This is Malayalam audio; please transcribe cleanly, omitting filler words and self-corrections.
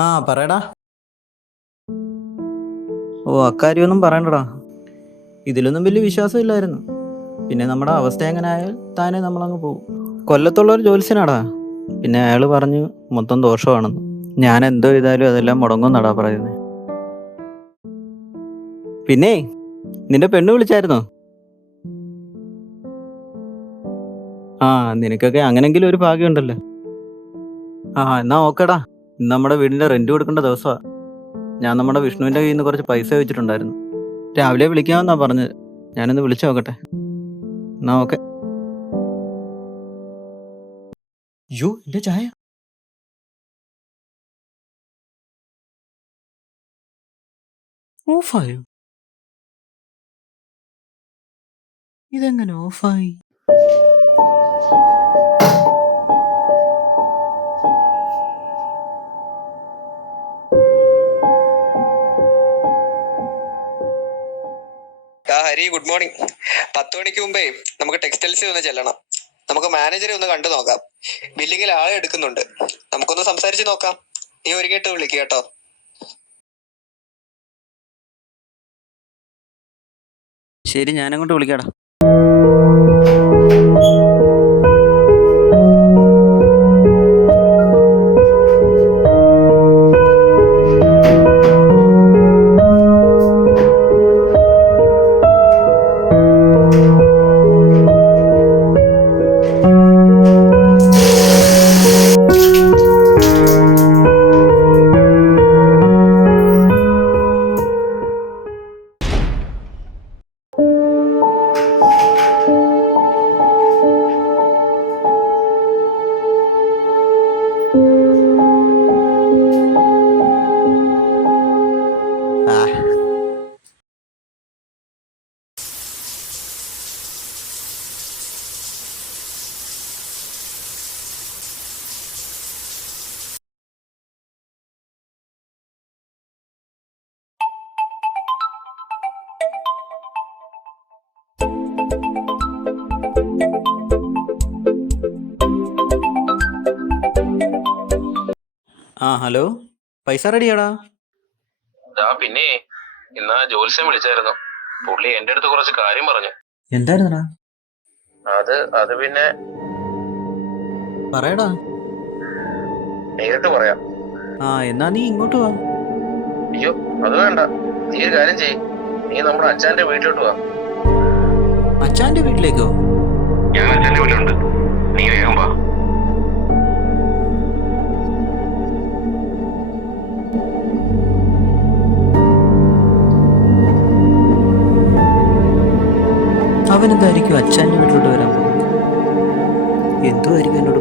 ആ പറയടാ. ഓ അക്കാര്യമൊന്നും പറയണ്ടടാ. ഇതിലൊന്നും വലിയ വിശ്വാസമില്ലായിരുന്നു. പിന്നെ നമ്മുടെ അവസ്ഥ എങ്ങനെ ആയാൽ താനേ നമ്മളങ്ങ് പോകും. കൊല്ലത്തുള്ള ഒരു ജ്യോത്സ്യനാടാ. പിന്നെ അയാൾ പറഞ്ഞു മൊത്തം ദോഷമാണെന്ന്. ഞാൻ എന്തോ ചെയ്താലും അതെല്ലാം മുടങ്ങുമെന്നാടാ പറയുന്നത്. പിന്നെ നിന്റെ പെണ്ണ് വിളിച്ചായിരുന്നോ? ആ നിനക്കൊക്കെ അങ്ങനെങ്കിലും ഒരു ഭാഗ്യമുണ്ടല്ലോ. ആ എന്നാ ഓക്കേടാ. ഇന്ന് നമ്മുടെ വീടിന്റെ റെന്റ് കൊടുക്കേണ്ട ദിവസമാ. ഞാൻ നമ്മുടെ വിഷ്ണുവിന്റെ കയ്യിൽ നിന്ന് കുറച്ച് പൈസ വെച്ചിട്ടുണ്ടായിരുന്നു. രാവിലെ വിളിക്കാമെന്നാ പറഞ്ഞത്. ഞാനൊന്ന് വിളിച്ചു നോക്കട്ടെ. എന്നാ ഓക്കെ. യോ എന്റെ ചായ ഓഫായോ? ഇതെങ്ങനെ ഓഫായി? Hari, good morning. 10 മണിക്ക് മുമ്പേ നമുക്ക് ടെക്സ്റ്റൈൽസിൽ ഒന്ന് ചെല്ലണം. നമുക്ക് മാനേജറെ ഒന്ന് കണ്ടു നോക്കാം. ബില്ലിങ്ങിൽ ആളെ എടുക്കുന്നുണ്ട്. നമുക്കൊന്ന് സംസാരിച്ച് നോക്കാം. നീ ഒരുങ്ങിയിട്ട് വിളിക്കുക കേട്ടോ. ശരി, ഞാനങ്ങോട്ട് വിളിക്കാടാ. ആ ആ ഹലോ, പൈസ റെഡിയാടാ. പിന്നെ ഇന്ന് ജോത്സ്യം വിളിച്ചായിരുന്നു. പുള്ളി എന്റെ അടുത്ത് കുറച്ച് കാര്യം പറഞ്ഞു. എന്തായിരുന്നടാ? അത് പിന്നെ പറയടാ. നേരിട്ട് പറയാം. ആ എന്നാ നീ ഇങ്ങോട്ട് വാ. അയ്യോ, അത് വേണ്ട. നീ ഒരു കാര്യം ചെയ്യ്. നീ നമ്മുടെ അച്ഛന്റെ വീട്ടിലോട്ട് വാ. അച്ഛാന്റെ വീട്ടിലേക്കോ? ഞാൻ അച്ഛന്റെ വീട്ടിലുണ്ട്. നീ വേഗം വാ. അവനെന്തായിരിക്കും അച്ഛൻ്റെ വീട്ടിലോട്ട് വരാൻ പോകുന്നത്? എന്തുമായിരിക്കും എന്നോട്